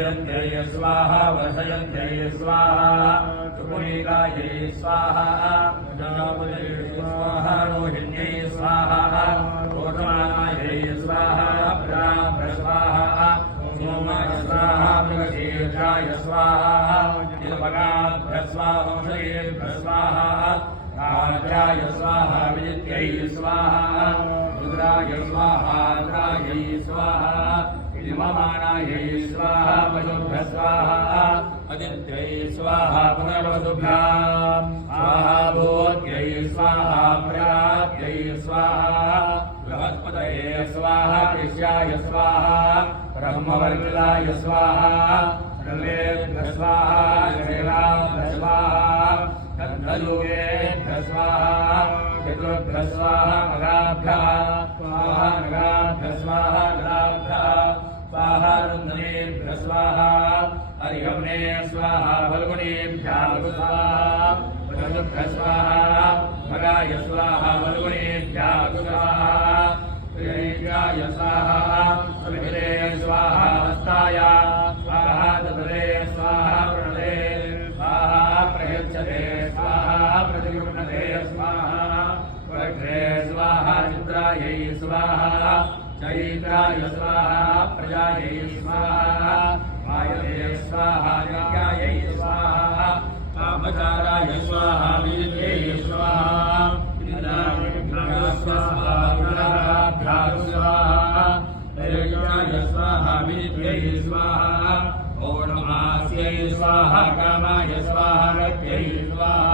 जय स्वाहा वसयन्त्यै स्वाहा सुपुनीकायै स्वाहा प्रजापतये स्वाहा रोहिण्यै स्वाहा रोषमानायै स्वाहा ब्राह्मण स्वाहा सोमाय स्वाहा मृगशीर्षाय स्वाहा तिलपकाभ्य स्वाहा वंशयेभ्य स्वाहा राजाय स्वाहा विदित्यै स्वाहा रुद्राय स्वाहा रुद्रायै स्वाहा ममानायै स्वाहा पशुभ्य स्वाहा अदित्यै स्वाहा पुनर्वसुभ्यां स्वाहा भूत्यै स्वाहा प्रजाप्त्यै स्वाहा बृहस्पतये स्वाहा कृष्याय स्वाहा ब्रह्मवर्गलाय स्वाहा सर्वेभ्यः स्वाहा शैलाभ्यः स्वाहा तद्धलोकेभ्यः स्वाहा पितृभ्यः स्वाहा मगाभ्यः स्वाहा नगाभ्यः स्वाहा नगाभ्यः स्वाहा रुद्रेभ्यः स्वाहा हरिहवने स्वाहा फल्गुणेभ्यः स्वाहा वरुणेभ्यः स्वाहा भगाय स्वाहा फल्गुणेभ्यः स्वाहा प्रियाय स्वाहा सवित्रे स्वाहा हस्ताय स्वाहा तदरे स्वाहा प्रणते स्वाहा प्रयच्छते स्वाहा प्रतिगृह्णते स्वाहा वक्रे स्वाहा चित्रायै स्वाहा चैत्राय स्वाहा प्रजायै स्वाहा वायवे स्वाहा यज्ञायै स्वाहा कामचाराय स्वाहा विद्यै स्वाहा विद्याभ्यां स्वाहा विद्याभ्यां स्वाहा यज्ञाय स्वाहा विद्यै स्वाहा पौर्णमास्यै स्वाहा कामाय स्वाहा रत्यै स्वाहा